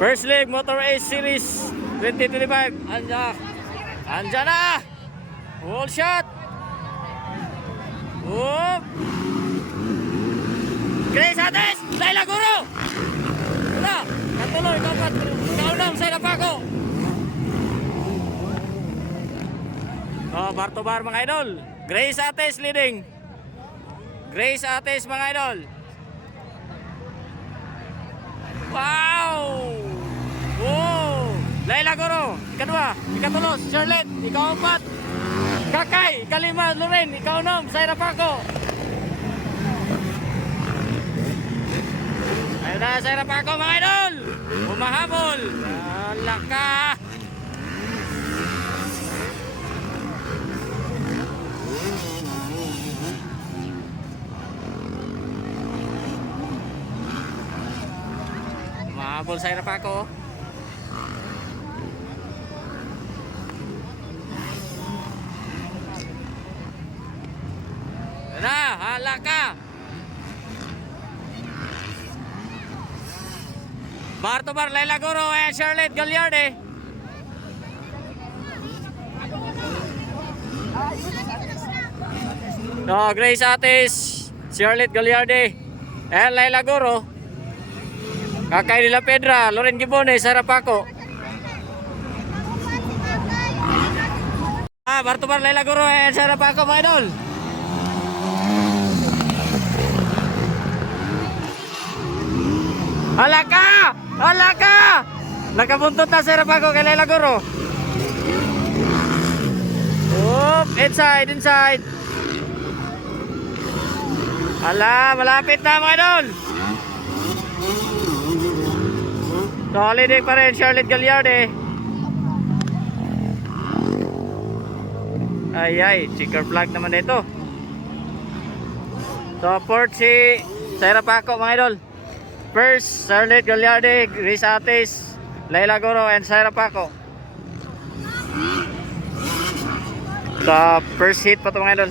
First leg Motor Ace Series 2025. Andyan na. Wall shot. Whoop. Grace Ates. Laila Guro. Wala. Katuloy. Dapat. Kaunam sa napako. Oh, bar to bar mga idol. Grace Ates leading. Grace Ates mga idol. Wow! Wow! Laila Goro, ikadua, ikatulos, Charlotte, ikaw-apat, Kakay, ikalima, Loren, ikaw-unom, Zaira Paco. Ayun na, Zaira Paco mga idol! Humahabol! Laka! Mahabol sa hirap ako. Na, hala ka. Bar to bar, Laila Guro and Charlotte Gagliardi. No, Grace Ates, Charlotte Gagliardi, and Laila Guro. Kakay nila Pedra, Loren Gibone, Zaira Paco. Bar to bar, Laila Guro and Zaira Paco mga idol. Halaka! Halaka! Nakabuntot na Zaira Paco kay Laila Guro. Oop, inside, inside. Hala, malapit na mga idol. Solid pa rin Charlotte Gagliardi. Ay, checker flag naman ito. Support si Zaira Paco mga idol. First, Charlotte Gagliardi, Grace Ates, Laila Guro and Zaira Paco. Sa first hit pa ito mga idol.